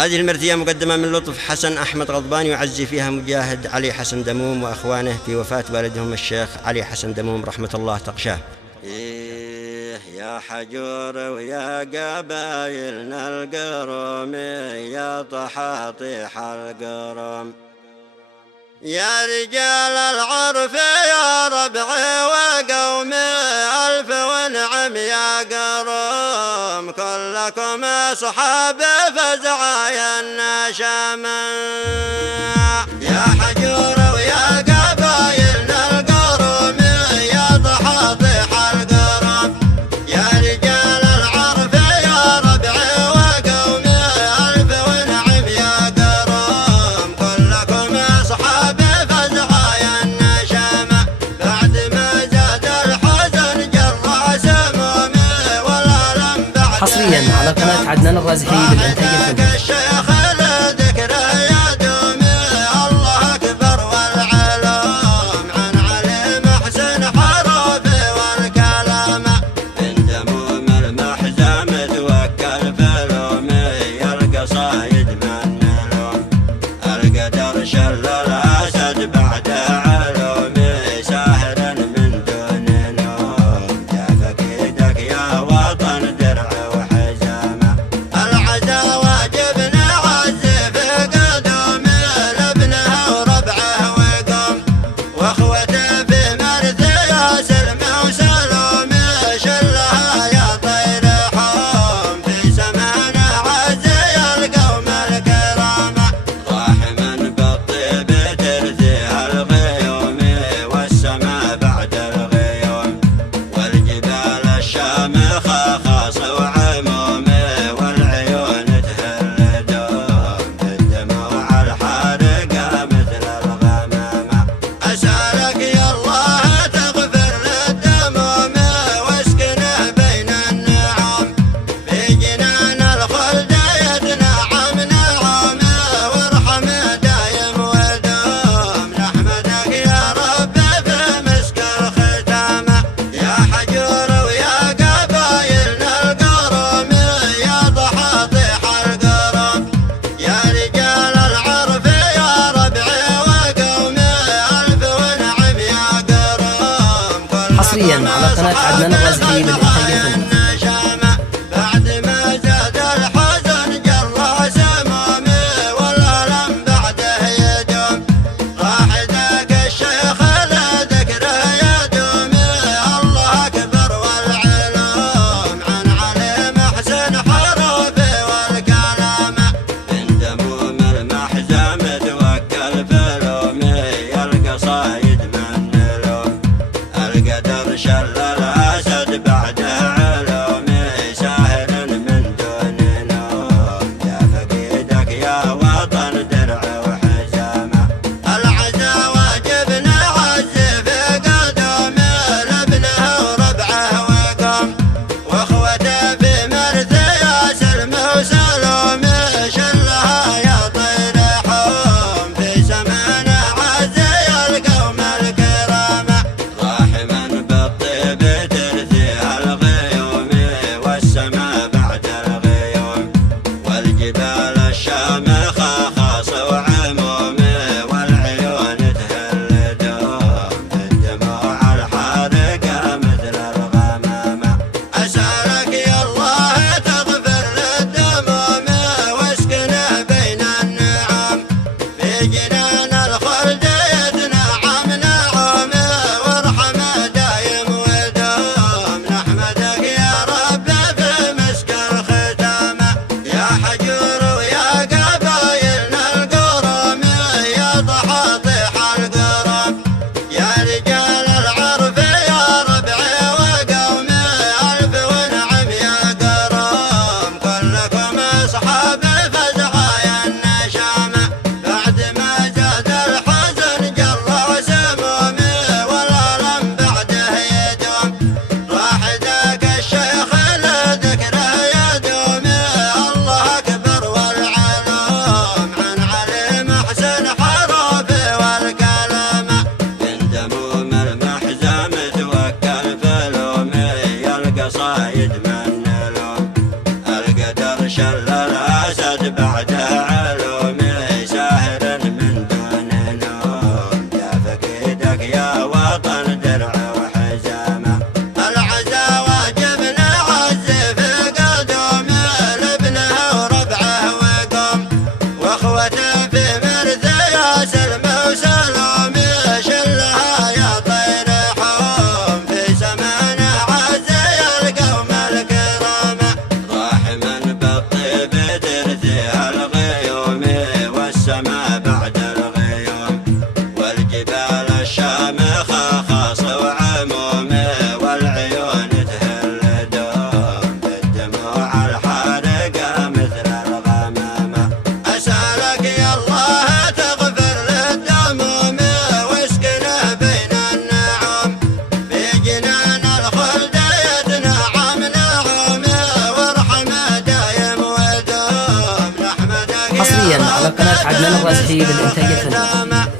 هذه المرثية مقدمة من لطف حسن أحمد غضبان، يعزي فيها مجاهد علي حسن دموم وأخوانه في وفاة والدهم الشيخ علي حسن دموم رحمة الله تغشاه. يا حجور ويا قبايلنا القروم، يا طحاطيح القروم، يا رجال العرف يا ربعي وقومي، ألف ونعم يا قروم، كلكم أصحاب فزعايا النشام. يا حجور ويا قبايلنا القروم، يا طحاطيح القروم، يا رجال العرف يا ربعي وقومي، ألف ونعم يا قروم، كلكم أصحاب فزعايا النشام. بعد ما زاد الحزن جرى سمومي والألم بعد. حصريا على قناة عدنان الرازحي للإنتاج الفني. الشيخ الذكرى يا دومي، الله أكبر والعلوم، عن علي محسن حروفي والكلام، من دموم المحزم توكل فلومي، يلقى صايد من نلوم، القدر شل الأسد بعد علومي، ساهر من دون نوم، يا فقيدك يا وطن درع وحزامة، العزا واجبنا عزي في قدومي، لابنها وربعه وقوم، واخوته في مرثية سلمى وسلومي، شلها يا طير حوم، في سمانه عزي القوم الكرامة، راحما بالطيب ترثيها الغيوم، والسماء بعد الغيوم، والجبال الشامخة خاص وعمومي، والعيون تهل دوم، الدموع الحارقة مثل الغمامة، أسألك يا الله تغفر للدموم، واسكنه بين النعم، في جنان الخلد يتنعم نعومه، وارحمه دايم ودوم، نحمدك يا رب في مسك الختامة. يا حجور ويا قبايلنا القروم، يا طحاطيح القروم، يا رجال العرف يا ربعي وقومي، ألف ونعم يا قروم، حصرياً على قناة عدنان الرازحي للإنتاج الفني. النشامة. بعد ما زاد الحزن جرى سمومي، والألم بعده يدوم، راح ذاك الشيخ الذكرى يا دومي، الله أكبر والعلوم، عن علي محسن حروفي والكلام، من دموم المحزم توكل فلومي، يلقى صايد من نلوم، القدر شل الأسد بعد علومي، ساهر من دون نوم، يا فقيدك يا وطن درع وحزامة، العزا واجبنا عزي في قدومي، لابنها وربعه وقوم، واخوته في مرثية سلمى وسلومي، شلها يا طير حوم، في سمانه عزي القوم الكرامة، راحما بالطيب ترثيها الغيوم، والسماء بعد الغيوم، والجبال الشامخة خاص وعمومي، والعيون تهل دوم، الدموع الحارقة مثل الغمامة، أسألك يا الله تغفر للدموم، واسكنه بين النعم، في جنان الخلد يتنعم نعومه، وارحمه دايم ودوم، نحمدك يا رب في مسك الختامة. يا حجور ويا قبايلنا القروم، يا طحاطيح القروم، يا رجال العرف يا ربعي وقومي، ألف ونعم يا قروم، كلكم أصحاب فزعايا النشامة. بعد ما زاد الحزن جرى سمومي، والألم بعده يدوم، راح ذاك الشيخ الذكرى يا دومي، الله أكبر والعلوم، عن علي محسن حروفي والكلام، من دموم المحزم توكل فلومي، يلقى صايد من نلوم، القدر شل الأسد بعده حصريا على قناة عدنان الرازحي للإنتاج الفني.